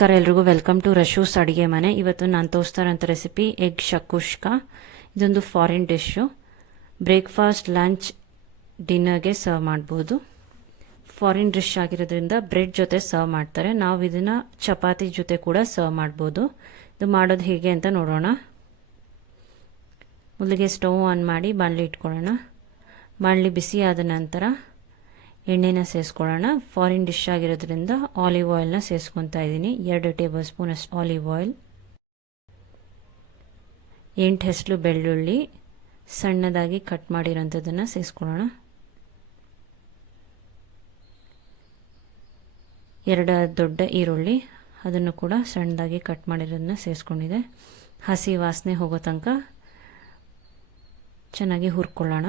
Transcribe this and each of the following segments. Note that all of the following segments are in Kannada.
ನಮಸ್ಕಾರ ಎಲ್ರಿಗೂ, ವೆಲ್ಕಮ್ ಟು ರಶೂಸ್ ಅಡುಗೆ ಮನೆ. ಇವತ್ತು ನಾನು ತೋರಿಸ್ತಾ ಇರೋಂಥ ರೆಸಿಪಿ ಎಗ್ ಶಕುಷ್ಕ. ಇದೊಂದು ಫಾರಿನ್ ಡಿಶ್ಶು. ಬ್ರೇಕ್ಫಾಸ್ಟ್, ಲಂಚ್, ಡಿನ್ನರ್ಗೆ ಸರ್ವ್ ಮಾಡ್ಬೋದು. ಫಾರಿನ್ ಡಿಶ್ ಆಗಿರೋದ್ರಿಂದ ಬ್ರೆಡ್ ಜೊತೆ ಸರ್ವ್ ಮಾಡ್ತಾರೆ. ನಾವು ಇದನ್ನು ಚಪಾತಿ ಜೊತೆ ಕೂಡ ಸರ್ವ್ ಮಾಡ್ಬೋದು. ಇದು ಮಾಡೋದು ಹೇಗೆ ಅಂತ ನೋಡೋಣ. ಮೊದಲಿಗೆ ಸ್ಟವ್ ಆನ್ ಮಾಡಿ ಬಾಣಲಿ ಇಟ್ಕೊಳ್ಳೋಣ. ಬಾಣಲಿ ಬಿಸಿ ಆದ ನಂತರ ಎಣ್ಣೆನ ಸೇರಿಸ್ಕೊಳ್ಳೋಣ. ಫಾರಿನ್ ಡಿಶ್ ಆಗಿರೋದ್ರಿಂದ ಆಲಿವ್ ಆಯಿಲ್ನ ಸೇರಿಸ್ಕೊತಾ ಇದ್ದೀನಿ. 2 ಟೇಬಲ್ ಸ್ಪೂನ್ ಅಷ್ಟು ಆಲಿವ್ ಆಯಿಲ್, 8 ಹೆಸರು ಬೆಳ್ಳುಳ್ಳಿ ಸಣ್ಣದಾಗಿ ಕಟ್ ಮಾಡಿರೋಂಥದ್ದನ್ನು ಸೇರಿಸ್ಕೊಳ್ಳೋಣ. 2 ದೊಡ್ಡ ಈರುಳ್ಳಿ, ಅದನ್ನು ಕೂಡ ಸಣ್ಣದಾಗಿ ಕಟ್ ಮಾಡಿರೋದನ್ನ ಸೇರಿಸ್ಕೊಂಡಿದೆ. ಹಸಿ ವಾಸನೆ ಹೋಗೋ ತನಕ ಚೆನ್ನಾಗಿ ಹುರ್ಕೊಳ್ಳೋಣ.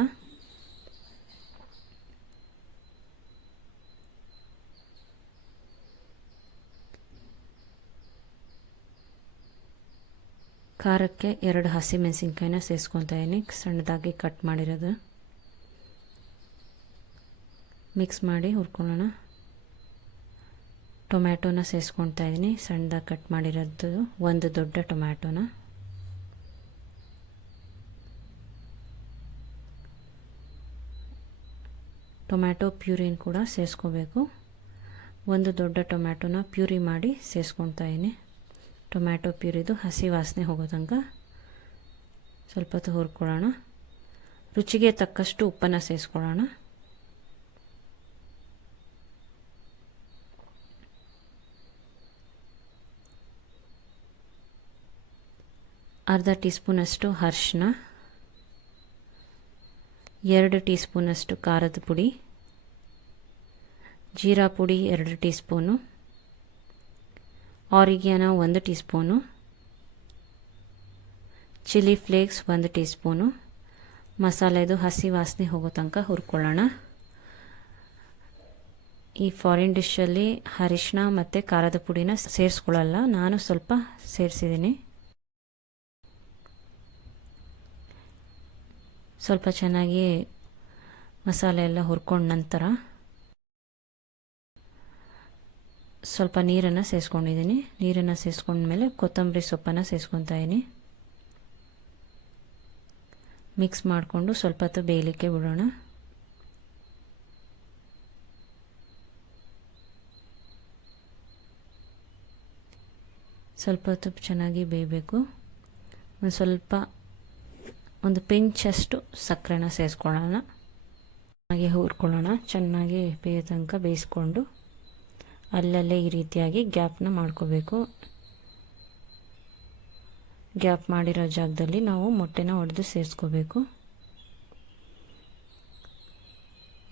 ಖಾರಕ್ಕೆ 2 ಹಸಿಮೆಣಸಿನ್ಕಾಯಿನ ಸೇರಿಸ್ಕೊತಾ ಇದ್ದೀನಿ, ಸಣ್ಣದಾಗಿ ಕಟ್ ಮಾಡಿರೋದು. ಮಿಕ್ಸ್ ಮಾಡಿ ಹುರ್ಕೊಳ್ಳೋಣ. ಟೊಮ್ಯಾಟೋನ ಸೇರಿಸ್ಕೊತಾ ಇದ್ದೀನಿ, ಸಣ್ಣದಾಗಿ ಕಟ್ ಮಾಡಿರೋದು 1 ದೊಡ್ಡ ಟೊಮ್ಯಾಟೋನ. ಟೊಮ್ಯಾಟೊ ಪ್ಯೂರಿನ ಕೂಡ ಸೇರಿಸ್ಕೋಬೇಕು. 1 ದೊಡ್ಡ ಟೊಮ್ಯಾಟೋನ ಪ್ಯೂರಿ ಮಾಡಿ ಸೇರಿಸ್ಕೊತಾ ಇದ್ದೀನಿ. ಟೊಮ್ಯಾಟೊ ಪ್ಯೂರಿದು ಹಸಿ ವಾಸನೆ ಹೋಗೋ ತನಕ ಸ್ವಲ್ಪ ಹೊತ್ತು ಹುರ್ಕೊಳ್ಳೋಣ. ರುಚಿಗೆ ತಕ್ಕಷ್ಟು ಉಪ್ಪನ್ನು ಸೇರಿಸ್ಕೊಳ್ಳೋಣ. ಅರ್ಧ ಟೀ ಸ್ಪೂನಷ್ಟು ಅರಿಶಿನ, 2 ಟೀ ಸ್ಪೂನಷ್ಟು ಖಾರದ ಪುಡಿ, ಜೀರಾ ಪುಡಿ 2 teaspoon, oregano 1 teaspoon, chilli flakes 1 teaspoon. ಮಸಾಲೆದು ಹಸಿ ವಾಸನೆ ಹೋಗೋ ತನಕ ಹುರ್ಕೊಳ್ಳೋಣ. ಈ ಫಾರಿನ್ ಡಿಶಲ್ಲಿ ಅರಿಶಿನ ಮತ್ತು ಖಾರದ ಪುಡಿನ ಸೇರಿಸ್ಕೊಳ್ಳಲ್ಲ, ನಾನು ಸ್ವಲ್ಪ ಸೇರಿಸಿದ್ದೀನಿ. ಸ್ವಲ್ಪ ಚೆನ್ನಾಗಿ ಮಸಾಲೆ ಎಲ್ಲ ಹುರ್ಕೊಂಡ ನಂತರ ಸ್ವಲ್ಪ ನೀರನ್ನು ಸೇರಿಸ್ಕೊಂಡಿದ್ದೀನಿ. ನೀರನ್ನು ಸೇರಿಸ್ಕೊಂಡ್ಮೇಲೆ ಕೊತ್ತಂಬರಿ ಸೊಪ್ಪನ್ನು ಸೇರಿಸ್ಕೊತಾ ಇದ್ದೀನಿ. ಮಿಕ್ಸ್ ಮಾಡಿಕೊಂಡು ಸ್ವಲ್ಪ ಹೊತ್ತು ಬೇಯಲಿಕ್ಕೆ ಬಿಡೋಣ. ಸ್ವಲ್ಪ ಹೊತ್ತು ಚೆನ್ನಾಗಿ ಬೇಯಬೇಕು. ಒಂದು ಪಿಂಚಷ್ಟು ಸಕ್ಕರೆನ ಸೇರಿಸ್ಕೊಳ್ಳೋಣ. ಚೆನ್ನಾಗಿ ಹುರ್ಕೊಳ್ಳೋಣ. ಚೆನ್ನಾಗಿ ಬೇಯೋ ತನಕ ಬೇಯಿಸ್ಕೊಂಡು ಅಲ್ಲಲ್ಲೇ ಈ ರೀತಿಯಾಗಿ ಗ್ಯಾಪ್ನ ಮಾಡ್ಕೋಬೇಕು. ಗ್ಯಾಪ್ ಮಾಡಿರೋ ಜಾಗದಲ್ಲಿ ನಾವು ಮೊಟ್ಟೆನ ಒಡೆದು ಸೇರಿಸ್ಕೋಬೇಕು.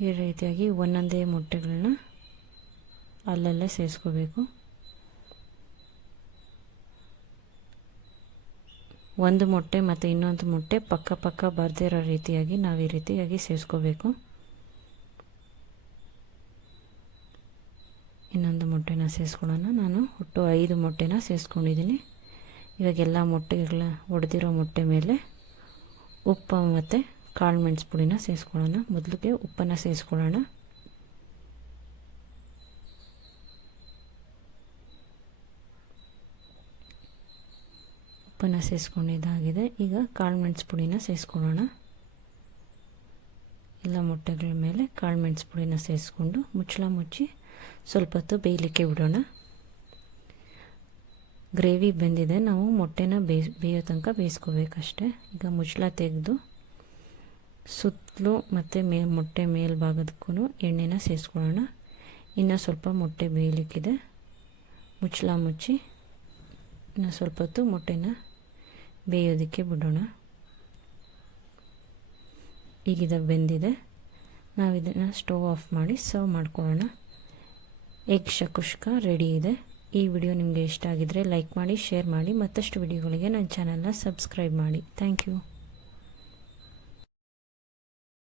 ಈ ರೀತಿಯಾಗಿ ಒಂದೊಂದೇ ಮೊಟ್ಟೆಗಳನ್ನ ಅಲ್ಲಲ್ಲೇ ಸೇರಿಸ್ಕೋಬೇಕು. ಒಂದು ಮೊಟ್ಟೆ ಮತ್ತು ಇನ್ನೊಂದು ಮೊಟ್ಟೆ ಪಕ್ಕ ಬರದೇ ಇರೋ ರೀತಿಯಾಗಿ ನಾವು ಈ ರೀತಿಯಾಗಿ ಸೇರಿಸ್ಕೋಬೇಕು. ಇನ್ನೊಂದು ಮೊಟ್ಟೆನ ಸೇರಿಸ್ಕೊಳ್ಳೋಣ. ನಾನು ಒಟ್ಟು 5 ಮೊಟ್ಟೆನ ಸೇರಿಸ್ಕೊಂಡಿದ್ದೀನಿ. ಇವಾಗೆಲ್ಲ ಮೊಟ್ಟೆಗಳ ಒಡೆದಿರೋ ಮೊಟ್ಟೆ ಮೇಲೆ ಉಪ್ಪು ಮತ್ತು ಕಾಳು ಮೆಣಸು ಪುಡಿನ ಸೇರಿಸ್ಕೊಳ್ಳೋಣ. ಮೊದಲಿಗೆ ಉಪ್ಪನ್ನು ಸೇರಿಸ್ಕೊಳ್ಳೋಣ. ಉಪ್ಪನ್ನು ಸೇರಿಸ್ಕೊಂಡಿದ್ದಾಗಿದೆ. ಈಗ ಕಾಳು ಮೆಣಸು ಪುಡಿನ ಸೇರಿಸ್ಕೊಳ್ಳೋಣ. ಎಲ್ಲ ಮೊಟ್ಟೆಗಳ ಮೇಲೆ ಕಾಳು ಮೆಣಸು ಪುಡಿನ ಸೇರಿಸ್ಕೊಂಡು ಮುಚ್ಚಳ ಮುಚ್ಚಿ ಸ್ವಲ್ಪ ಹೊತ್ತು ಬೇಯಲಿಕ್ಕೆ ಬಿಡೋಣ. ಗ್ರೇವಿ ಬೆಂದಿದೆ, ನಾವು ಮೊಟ್ಟೆನ ಬೇಯೋ ತನಕ ಬೇಯಿಸ್ಕೋಬೇಕಷ್ಟೆ. ಈಗ ಮುಚ್ಚಳ ತೆಗೆದು ಸುತ್ತಲೂ ಮತ್ತು ಮೊಟ್ಟೆ ಮೇಲ್ಭಾಗದಕ್ಕೂ ಎಣ್ಣೆನ ಸೇರಿಸ್ಕೊಳ್ಳೋಣ. ಇನ್ನು ಸ್ವಲ್ಪ ಮೊಟ್ಟೆ ಬೇಯಲಿಕ್ಕಿದೆ. ಮುಚ್ಚಳ ಮುಚ್ಚಿ ಇನ್ನು ಸ್ವಲ್ಪ ಹೊತ್ತು ಮೊಟ್ಟೆನ ಬೇಯೋದಕ್ಕೆ ಬಿಡೋಣ. ಈಗಿದ ಬೆಂದಿದೆ. ನಾವು ಇದನ್ನು ಸ್ಟವ್ ಆಫ್ ಮಾಡಿ ಸರ್ವ್ ಮಾಡ್ಕೊಳ್ಳೋಣ. ಎಗ್ ಶಕುಷ್ಕ ರೆಡಿ ಇದೆ. ಈ ವಿಡಿಯೋ ನಿಮಗೆ ಇಷ್ಟ ಆಗಿದ್ದರೆ ಲೈಕ್ ಮಾಡಿ, ಶೇರ್ ಮಾಡಿ. ಮತ್ತಷ್ಟು ವಿಡಿಯೋಗಳಿಗೆ ನನ್ನ ಚಾನಲ್ನ ಸಬ್ಸ್ಕ್ರೈಬ್ ಮಾಡಿ. Thank you.